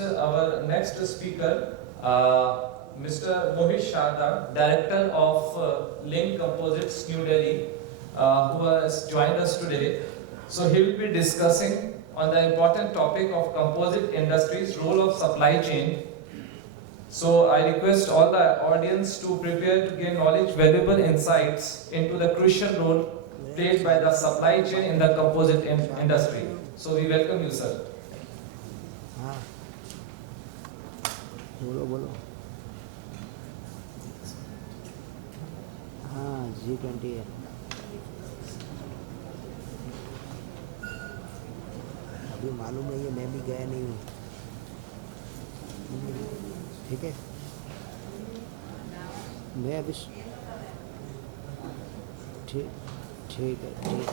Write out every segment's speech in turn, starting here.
our next speaker, Mr. Mohit Sharda, Director of Link Composites, New Delhi, who has joined us today. So he will be discussing on the important topic of composite industry's role of supply chain. So I request all the audience to prepare to gain knowledge, valuable insights into the crucial role played by the supply chain in the composite industry. So we welcome you, sir. बोलो बोलो हाँ G20 है अभी मालूम नहीं है मैं भी गया नहीं हूँ ठीक है मैं अभी ठीक ठीक है ठीक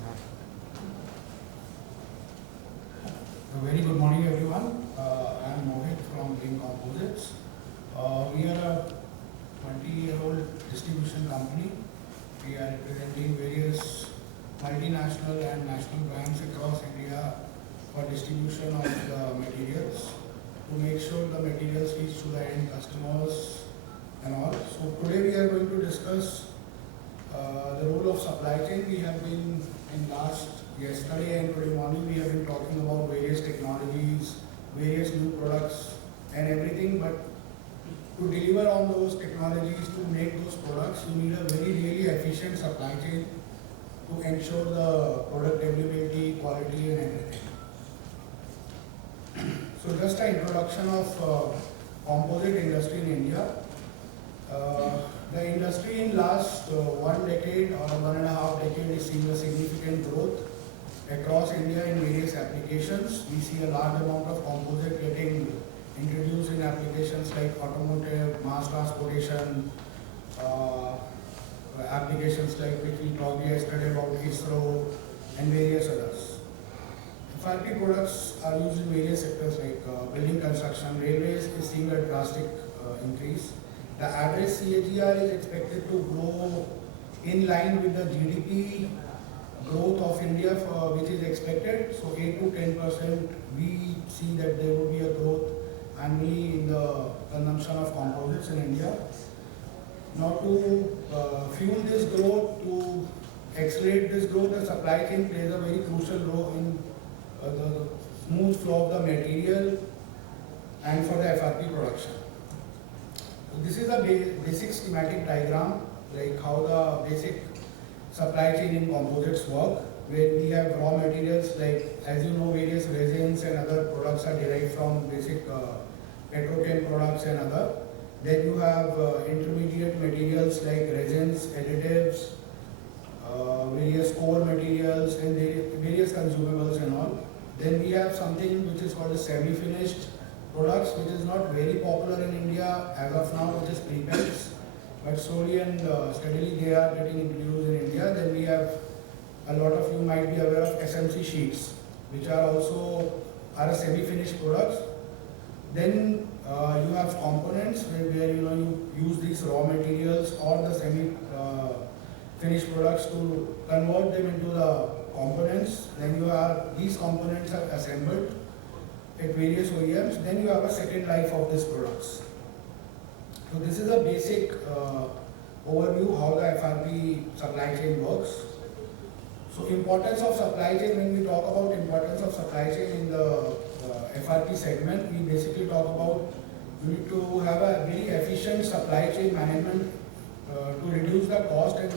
हाँ Very good morning, everyone. I am Mohit from Composites. We are a 20-year-old distribution company. We are representing various multinational and national brands across India for distribution of the materials to make sure the materials reach to the end customers and all. So today we are going to discuss the role of supply chain. We have been yesterday and today morning we have been talking about various technologies, various new products and everything, but to deliver on those technologies, to make those products, you need a really efficient supply chain to ensure the product availability, quality and everything. So just an introduction of composite industry in India. The industry in last 1 decade or 1.5 decade is seeing a significant growth across India in various applications. We see a large amount of composite getting introduced in applications like automotive, mass transportation, applications like which we talked yesterday about ISRO and various others. FRP products are used in various sectors like building construction, railways is seeing a drastic increase. The average CAGR is expected to grow in line with the GDP growth of India, which is expected. So 8 to 10%, we see that there will be a growth annually in the consumption of composites in India. Now to fuel this growth, to accelerate this growth, the supply chain plays a very crucial role in the smooth flow of the material and for the FRP production. This is a basic schematic diagram, like how the basic supply chain in composites work, where we have raw materials like, as you know, various resins and other products are derived from basic petrochem products and other. Then you have intermediate materials like resins, additives, various core materials and various consumables and all. Then we have something which is called a semi-finished products, which is not very popular in India as of now, which is prepaints, but slowly and steadily they are getting introduced in India. Then we have, a lot of you might be aware of SMC sheets, which are also a semi-finished products. Then you have components where you use these raw materials or the semi-finished products to convert them into the components. Then you have these components are assembled at various OEMs. Then you have a second life of these products. So this is a basic overview how the FRP supply chain works. So importance of supply chain, when we talk about importance of supply chain in the FRP segment, we basically talk about you need to have a very efficient supply chain management to reduce the cost and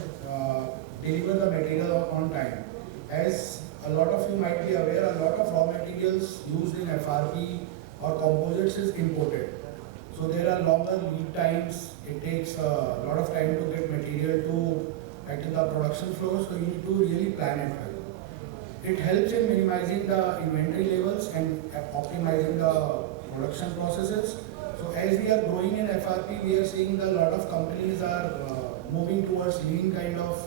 deliver the material on time. As a lot of you might be aware, a lot of raw materials used in FRP or composites is imported. So there are longer lead times. It takes a lot of time to get material to actually the production flow. So you need to really plan it well. It helps in minimizing the inventory levels and optimizing the production processes. So as we are growing in FRP, we are seeing that a lot of companies are moving towards lean kind of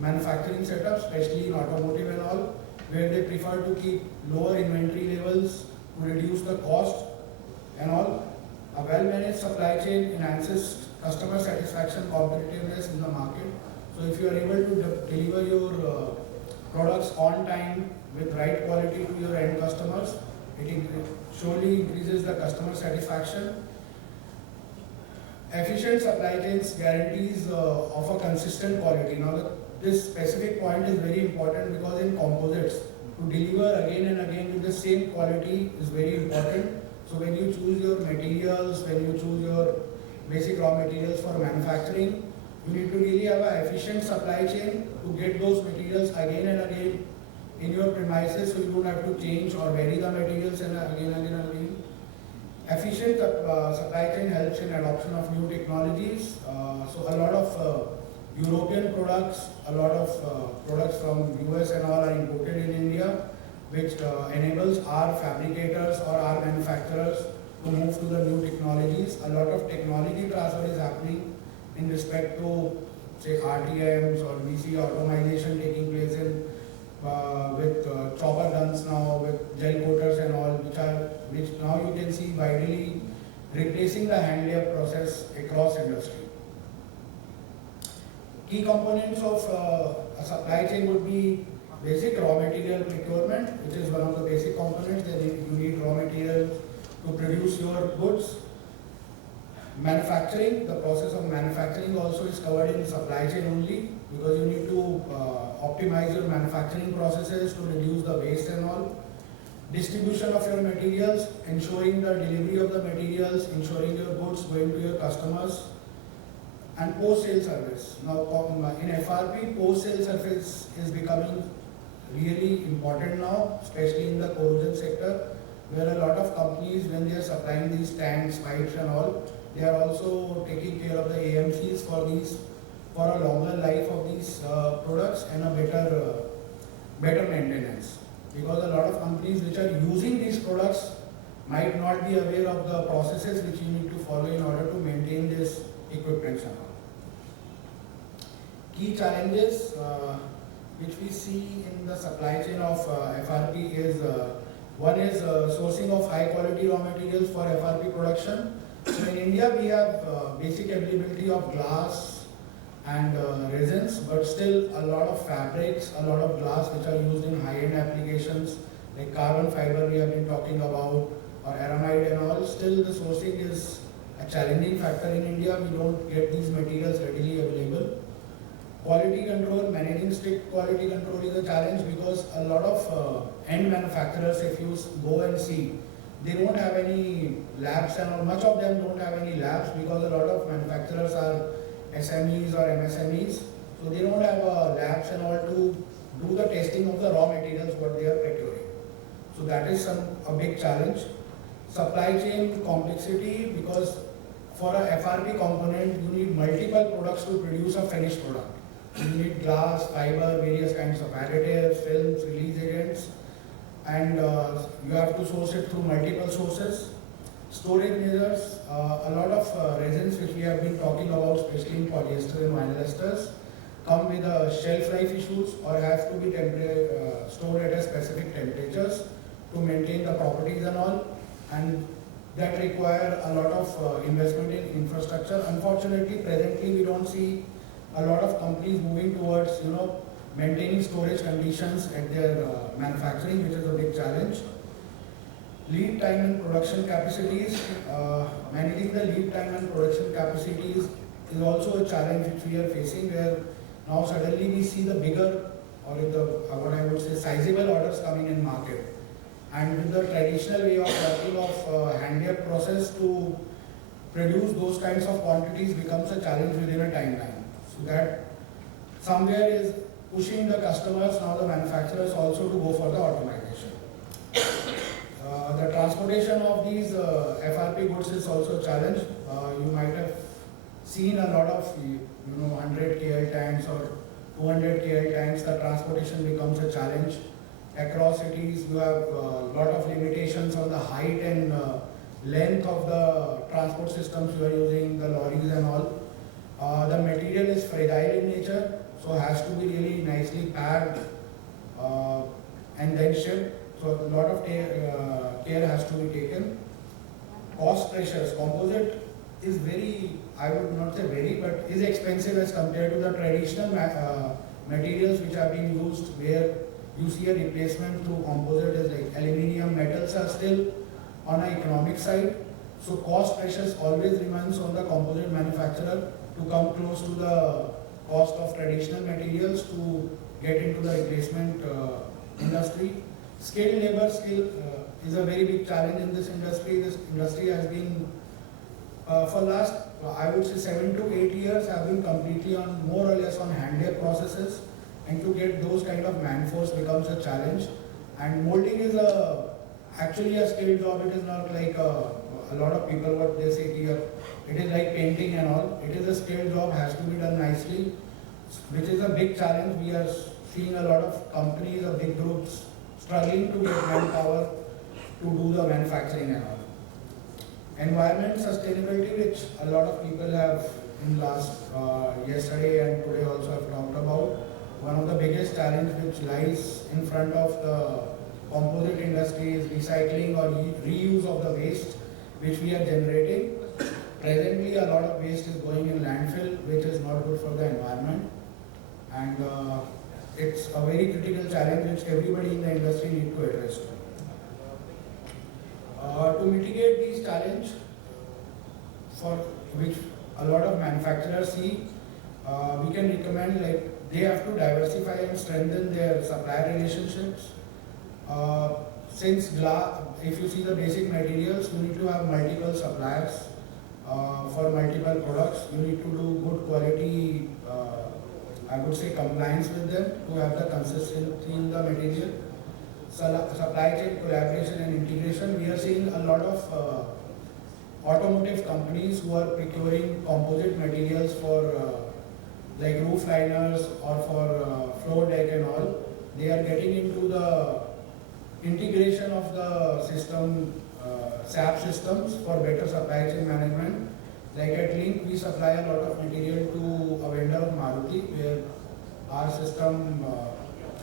manufacturing setup, especially in automotive and all, where they prefer to keep lower inventory levels to reduce the cost and all. A well-managed supply chain enhances customer satisfaction, competitiveness in the market. So if you are able to deliver your products on time with right quality to your end customers, surely increases the customer satisfaction. Efficient supply chains guarantees of a consistent quality. Now, this specific point is very important because in composites, to deliver again and again with the same quality is very important. So when you choose your materials, when you choose your basic raw materials for manufacturing, you need to really have an efficient supply chain to get those materials again and again in your premises, so you don't have to change or vary the materials and again. Efficient supply chain helps in adoption of new technologies. So a lot of European products, a lot of products from US and all are imported in India, which enables our fabricators or our manufacturers to move to the new technologies. A lot of technology transfer is happening in respect to, say, RTMs, or we see automation taking place in with chopper guns now, with gel coaters and all, which now you can see widely replacing the hand layup process across industry. Key components of a supply chain would be basic raw material procurement, which is one of the basic components. That you need raw material to produce your goods. Manufacturing, the process of manufacturing also is covered in supply chain only, because you need to optimize your manufacturing processes to reduce the waste and all. Distribution of your materials, ensuring the delivery of the materials, ensuring your goods going to your customers. And post-sale service. Now in FRP, post-sale service is becoming really important now, especially in the corrosion sector, where a lot of companies, when they are supplying these tanks, pipes and all, they are also taking care of the AMCs for a longer life of these products and a better maintenance. Because a lot of companies which are using these products might not be aware of the processes which you need to follow in order to maintain this equipment. Key challenges which we see in the supply chain of FRP is one is sourcing of high quality raw materials for FRP production. So in India we have basic availability of glass and resins, but still a lot of fabrics, a lot of glass which are used in high-end applications like carbon fiber we have been talking about, or aramide and all. Still the sourcing is a challenging factor in India. We don't get these materials readily available. Quality control, managing strict quality control is a challenge, because a lot of end manufacturers, if you go and see, they don't have any labs, and much of them don't have any labs, because a lot of manufacturers are SMEs or MSMEs, so they don't have labs and all to do the testing of the raw materials what they are procuring. So that is a big challenge. Supply chain complexity, because for a FRP component you need multiple products to produce a finished product. You need glass, fiber, various kinds of additives, films, release agents, and you have to source it through multiple sources. Storage measures, a lot of resins which we have been talking about, especially in polyester and vinyl esters, come with shelf life issues or have to be stored at a specific temperatures to maintain the properties and all, and that require a lot of investment in infrastructure. Unfortunately, presently we don't see a lot of companies moving towards maintaining storage conditions at their manufacturing, which is a big challenge. Lead time and production capacities. Managing the lead time and production capacities is also a challenge which we are facing, where now suddenly we see the bigger, or what I would say, sizable orders coming in market. And with the traditional way of working of hand-layup process, to produce those kinds of quantities becomes a challenge within a timeline. So that somewhere is pushing the customers, now the manufacturers also, to go for the automation. The transportation of these FRP goods is also a challenge. You might have seen a lot of 100 KL tanks or 200 KL tanks. The transportation becomes a challenge. Across cities, you have a lot of limitations on the height and length of the transport systems you are using, the lorries and all. The material is fragile in nature, so has to be really nicely packed and then shipped. So a lot of care has to be taken. Cost pressures. Composite is very, I would not say very, but is expensive as compared to the traditional materials which are being used, where you see a replacement through composite is like aluminium. Metals are still on an economic side, so cost pressures always remains on the composite manufacturer to come close to the cost of traditional materials to get into the replacement industry. Skilled labor is a very big challenge in this industry. This industry has been for last I would say 7 to 8 years have been completely on more or less on hand-lab processes, and to get those kind of man-force becomes a challenge. And molding is actually a skilled job. It is not like a lot of people what they say here. It is like painting and all. It is a skilled job, has to be done nicely, which is a big challenge. We are seeing a lot of companies or big groups struggling to get manpower to do the manufacturing and all. Environment sustainability, which a lot of people have in last yesterday and today also have talked about. One of the biggest challenges which lies in front of the composite industry is recycling or reuse of the waste which we are generating. Presently, a lot of waste is going in landfill, which is not good for the environment, and it's a very critical challenge which everybody in the industry need to address. To mitigate these challenges, for which a lot of manufacturers see, we can recommend like they have to diversify and strengthen their supplier relationships. Since glass, if you see the basic materials, you need to have multiple suppliers for multiple products. You need to do good quality, I would say compliance with them to have the consistency in the material. Supply chain collaboration and integration. We are seeing a lot of automotive companies who are procuring composite materials for like roof liners or for floor deck and all. They are getting into the integration of the system, SAP systems for better supply chain management. Like at Link, we supply a lot of material to a vendor of Maruti, where our system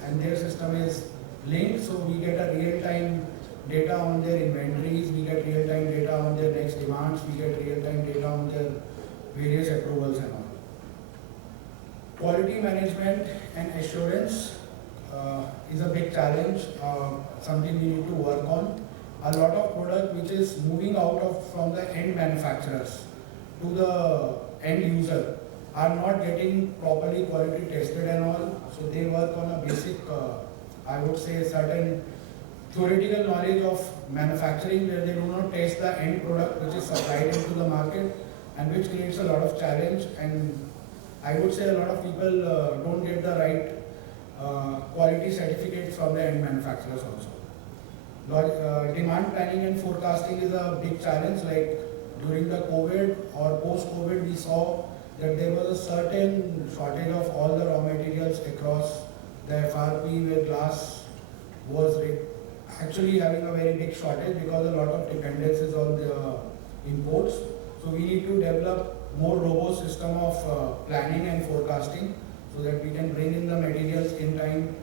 and their system is linked, so we get a real-time data on their inventories, we get real-time data on their next demands, we get real-time data on their various approvals and all. Quality management and assurance is a big challenge, something we need to work on. A lot of product which is moving out of from the end manufacturers to the end user are not getting properly quality tested and all, so they work on a basic I would say certain theoretical knowledge of manufacturing, where they do not test the end product which is supplied into the market, and which creates a lot of challenge. And I would say a lot of people don't get the right quality certificates from the end manufacturers also. Demand planning and forecasting is a big challenge. Like during the COVID or post-COVID, we saw that there was a certain shortage of all the raw materials across the FRP, where glass was actually having a very big shortage because a lot of dependencies on the imports. So we need to develop more robust system of planning and forecasting so that we can bring in the materials in time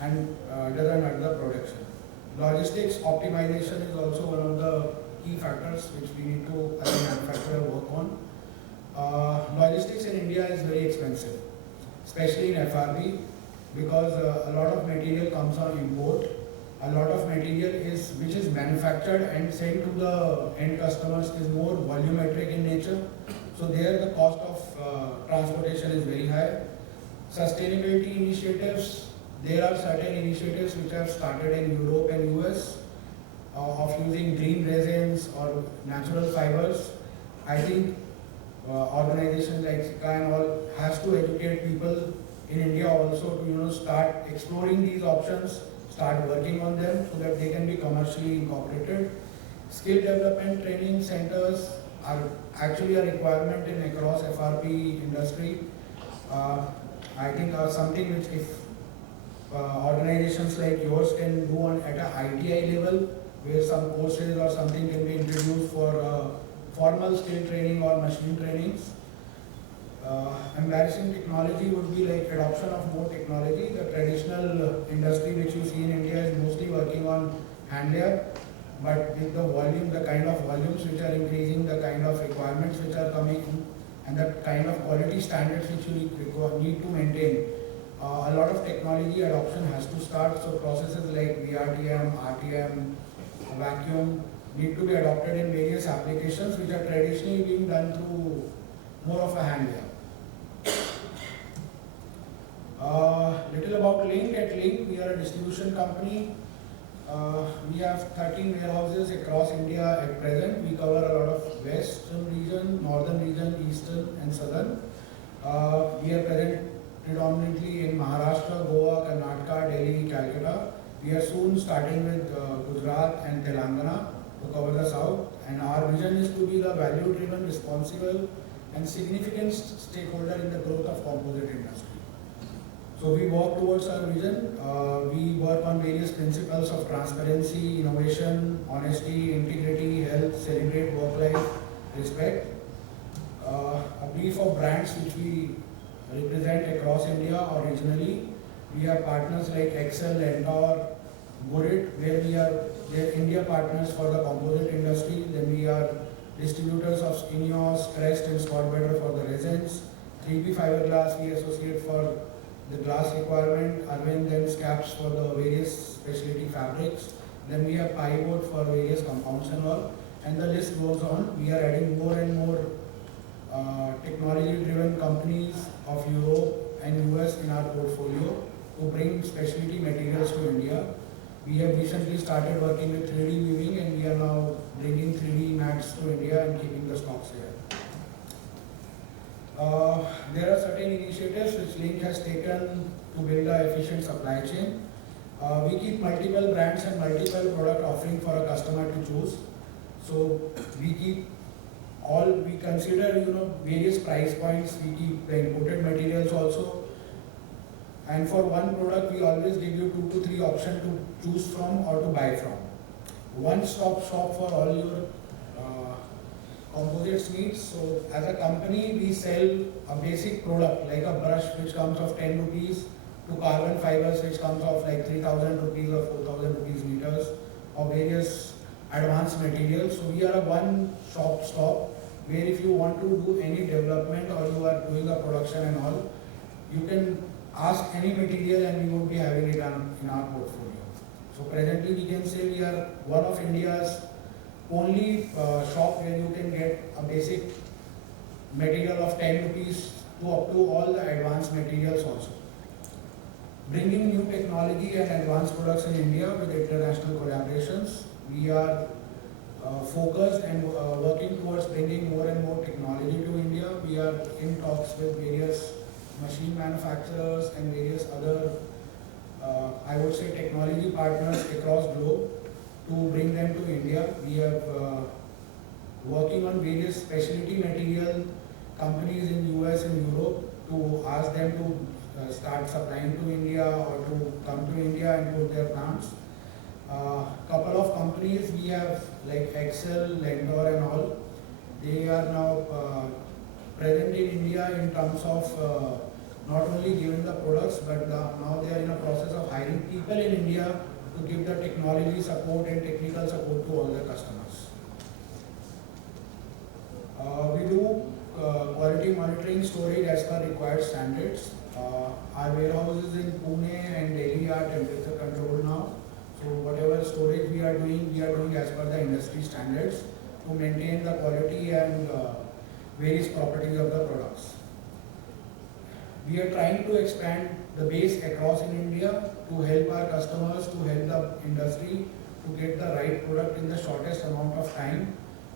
and doesn't hurt the production. Logistics optimization is also one of the key factors which we need to, as a manufacturer, work on. Logistics in India is very expensive, especially in FRP, because a lot of material comes on import. A lot of material which is manufactured and sent to the end customers is more volumetric in nature. So there the cost of transportation is very high. Sustainability initiatives, there are certain initiatives which have started in Europe and US of using green resins or natural fibers. I think organizations like CINC and all has to educate people in India also to start exploring these options, start working on them so that they can be commercially incorporated. Skill development training centers are actually a requirement in across FRP industry. I think something which if organizations like yours can do on at an ITI level, where some courses or something can be introduced for formal skill training or machine trainings. Embarrassing technology would be like adoption of more technology. The traditional industry which you see in India is mostly working on hand lab, but with the volume, the kind of volumes which are increasing, the kind of requirements which are coming in, and the kind of quality standards which you need to maintain, a lot of technology adoption has to start. So processes like VRTM, RTM, vacuum need to be adopted in various applications which are traditionally being done through more of a hand job. Little about Link. At Link, we are a distribution company. We have 13 warehouses across India at present. We cover a lot of western region, northern region, eastern and southern. We are present predominantly in Maharashtra, Goa, Karnataka, Delhi, Calcutta. We are soon starting with Gujarat and Telangana to cover the south. And our vision is to be the value-driven, responsible and significant stakeholder in the growth of composite industry. So we work towards our vision. We work on various principles of transparency, innovation, honesty, integrity, health, celebrate work-life, respect. A brief of brands which we represent across India or regionally. We have partners like Excel, Lentor, Mohit, where we are their India partners for the composite industry. Then we are distributors of Ineos, Crest and Scott Better for the resins. 3B fiberglass we associate for the glass requirement, Arvind then Caps for the various specialty fabrics. Then we have plywood for various compounds and all. And the list goes on. We are adding more and more technology-driven companies of Europe and US in our portfolio to bring specialty materials to India. We have recently started working with 3D weaving and we are now bringing 3D mats to India and keeping the stocks here. There are certain initiatives which Link has taken to build an efficient supply chain. We keep multiple brands and multiple product offering for a customer to choose. So we consider various price points. We keep the imported materials also. And for one product, we always give you 2 to 3 options to choose from or to buy from. One-stop shop for all your composites needs. So as a company, we sell a basic product like a brush which comes of 10 rupees to carbon fibers which comes of like 3,000 rupees or 4,000 rupees meters or various advanced materials. So we are a one-shop stop where if you want to do any development or you are doing a production and all, you can ask any material and we would be having it in our portfolio. So presently we can say we are one of India's only shop where you can get a basic material of 10 rupees to up to all the advanced materials also. Bringing new technology and advanced products in India with international collaborations. We are focused and working towards bringing more and more technology to India. We are in talks with various machine manufacturers and various other, I would say, technology partners across globe to bring them to India. We are working on various specialty material companies in US and Europe to ask them to start supplying to India or to come to India and put their plants. Couple of companies we have like Excel, Lentor and all. They are now present in India in terms of not only giving the products but now they are in a process of hiring people in India to give the technology support and technical support to all the customers. We do quality monitoring storage as per required standards. Our warehouses in Pune and Delhi are temperature controlled now. So whatever storage we are doing as per the industry standards to maintain the quality and various properties of the products. We are trying to expand the base across in India to help our customers, to help the industry to get the right product in the shortest amount of time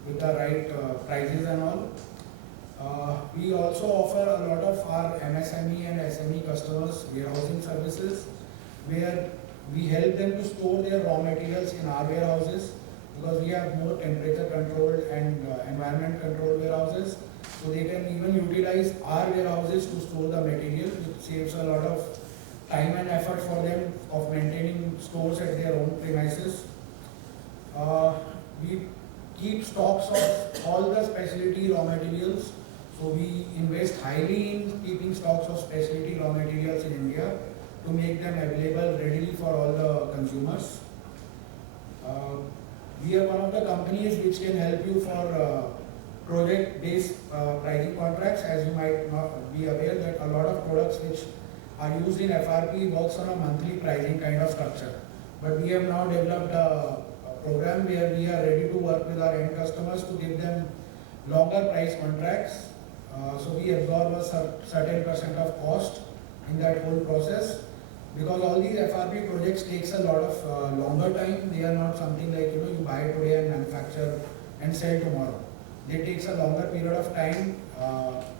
with the right prices and all. We also offer a lot of our MSME and SME customers warehousing services where we help them to store their raw materials in our warehouses because we have more temperature controlled and environment controlled warehouses. So they can even utilize our warehouses to store the material, which saves a lot of time and effort for them of maintaining stores at their own premises. We keep stocks of all the specialty raw materials. So we invest highly in keeping stocks of specialty raw materials in India to make them available readily for all the consumers. We are one of the companies which can help you for project-based pricing contracts. As you might not be aware that a lot of products which are used in FRP works on a monthly pricing kind of structure. But we have now developed a program where we are ready to work with our end customers to give them longer price contracts. So we absorb a certain percent of cost in that whole process, because all these FRP projects takes a lot of longer time. They are not something like, you buy today and manufacture and sell tomorrow. They takes a longer period of time,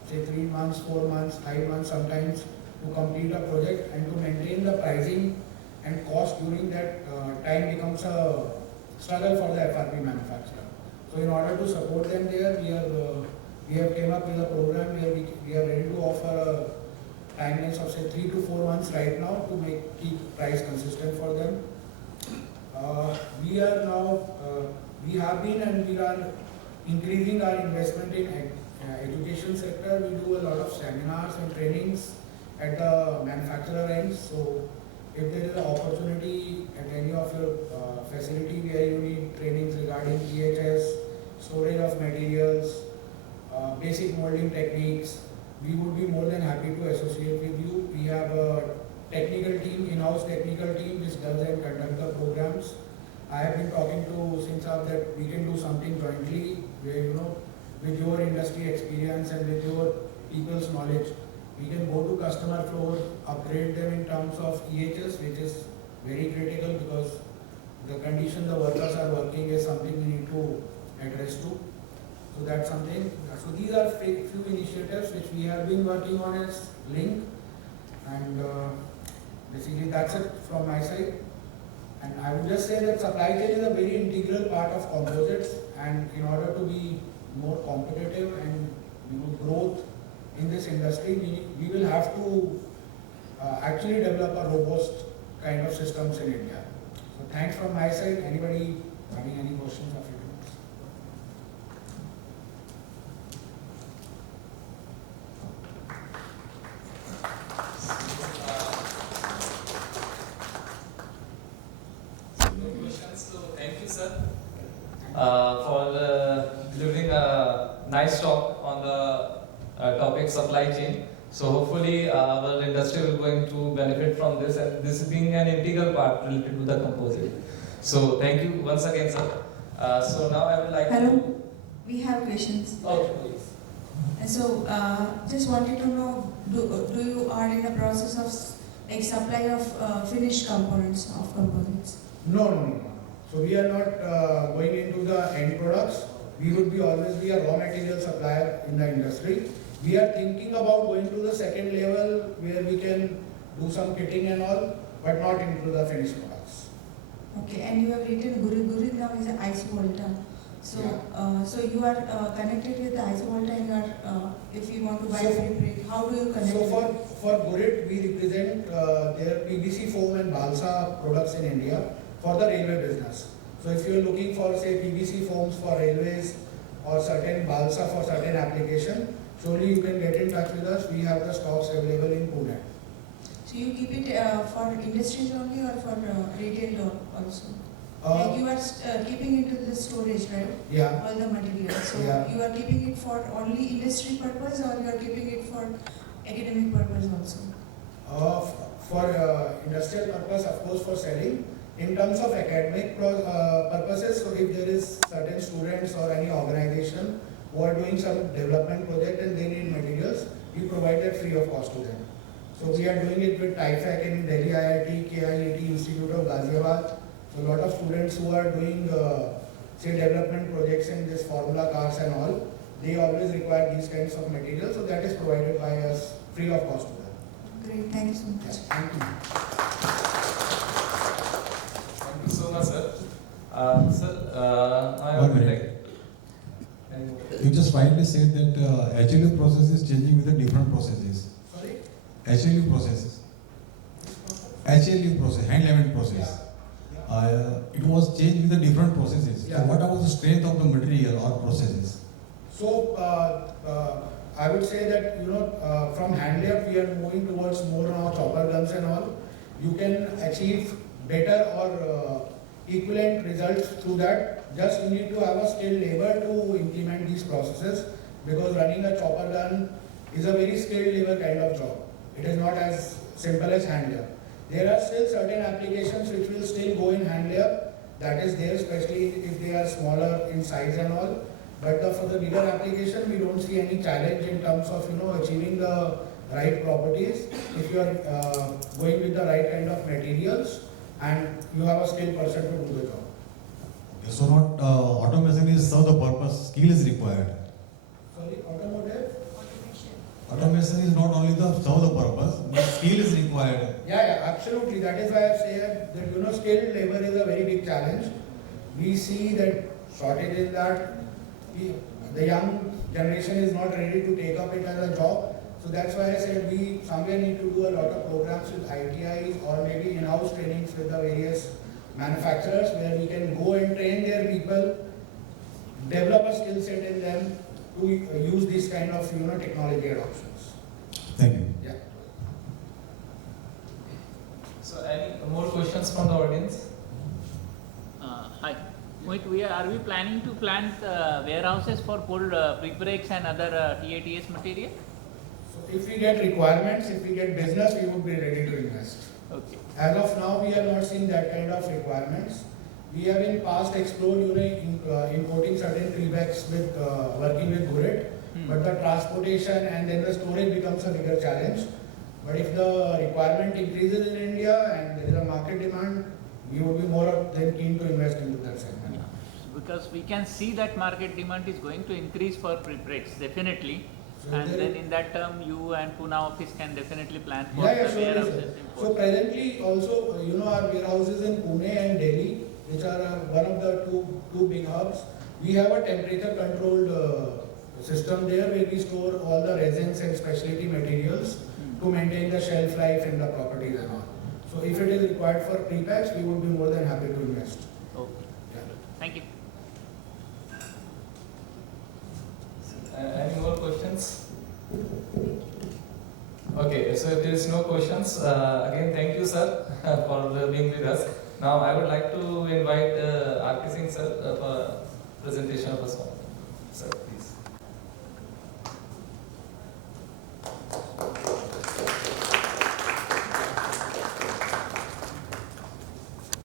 say 3 months, 4 months, 5 months sometimes, to complete a project, and to maintain the pricing and cost during that time becomes a struggle for the FRP manufacturer. So in order to support them there, we have came up with a program where we are ready to offer a timelines of say 3 to 4 months right now to keep price consistent for them. We have been and we are increasing our investment in education sector. We do a lot of seminars and trainings at the manufacturer end. So if there is an opportunity at any of your facility where you need trainings regarding EHS, storage of materials, basic molding techniques, we would be more than happy to associate with you. We have a technical team, in-house technical team, which does and conduct the programs. I have been talking to CINC that we can do something jointly where, with your industry experience and with your people's knowledge, we can go to customer floor, upgrade them in terms of EHS, which is very critical because the condition the workers are working is something we need to address to. So that's something. So these are few initiatives which we have been working on as Link, and basically that's it from my side. And I would just say that supply chain is a very integral part of composites, and in order to be more competitive and growth in this industry, we will have to actually develop a robust kind of systems in India. So thanks from my side. Anybody having any questions of you? For delivering a nice talk on the topic supply chain. So hopefully our industry will going to benefit from this, and this being an integral part related to the composite. So thank you once again, sir. So now I would like Hello, we have questions. Okay, please. And so, just wanted to know, do you are in the process of like supply of finished components of composites? No. So we are not going into the end products. We would be always be a raw material supplier in the industry. We are thinking about going to the second level where we can do some kitting and all, but not into the finished products. Okay, and you have written Guru now is an isovolta. So, Yeah. so you are connected with the isovolta and you are, if you want to buy So- free break, how do you connect? So for Gurit, we represent their PVC foam and balsa products in India for the railway business. So if you are looking for say PVC foams for railways or certain balsa for certain application, surely you can get in touch with us. We have the stocks available in Pune. So you keep it for industries only or for retail also? Like you are keeping it to the storage, right? Yeah. All the materials. So Yeah. you are keeping it for only industry purpose or you are keeping it for academic purpose also? For industrial purpose, of course, for selling. In terms of academic purposes, so if there is certain students or any organization who are doing some development project and they need materials, we provide that free of cost to them. So we are doing it with TIFAC in Delhi IIT, KIET Institute of Ghaziabad. So a lot of students who are doing say development projects in this formula cars and all, they always require these kinds of materials. So that is provided by us free of cost to them. Great, thank you so much. Yes, thank you. Thank you so much, sir. Sir, I One would minute. like. You just rightly said that HLU process is changing with the different processes. Sorry? HLU processes. HLU process, hand laminate process. It was changed with the different processes. Yeah. So what about the strength of the material or processes? So I would say that from hand layup we are moving towards more now chopper guns and all. You can achieve better or equivalent results through that. Just you need to have a skilled labor to implement these processes, because running a chopper gun is a very skilled labor kind of job. It is not as simple as hand layer. There are still certain applications which will still go in hand layer. That is there, especially if they are smaller in size and all. But for the bigger application, we don't see any challenge in terms of achieving the right properties if you are going with the right kind of materials and you have a skilled person to do the job. So not automation is serve the purpose, skill is required. Sorry, automotive? Automation is not only the serve the purpose, but skill is required. Yeah, absolutely. That is why I say that skilled labor is a very big challenge. We see that shortage in that. The young generation is not ready to take up it as a job. So that's why I said we somewhere need to do a lot of programs with ITIs or maybe in-house trainings with the various manufacturers where we can go and train their people, develop a skill set in them to use these kind of technology adoptions. Thank you. Yeah. So any more questions from the audience? Hi. Mohit, are we planning to plant warehouses for cold pre-breaks and other TATS material? So if we get requirements, if we get business, we would be ready to invest. Okay. As of now, we have not seen that kind of requirements. We have in past explored importing certain pre-bags with working with Mohit, but the transportation and then the storage becomes a bigger challenge. But if the requirement increases in India and there is a market demand, we would be more than keen to invest into that segment. Because we can see that market demand is going to increase for pre-breaks, definitely. So And then in that term, you and Pune office can definitely plan for Yeah, the surely, sir. warehouses So import. presently also, our warehouses in Pune and Delhi, which are one of the two big hubs, we have a temperature controlled system there where we store all the resins and specialty materials to maintain the shelf life and the properties and all. So if it is required for pre-packs, we would be more than happy to invest. Okay. Yeah. Thank you. Any more questions? Okay, so if there is no questions, again thank you sir for being with us. Now I would like to invite R.K. Singh sir for presentation of a song. Sir.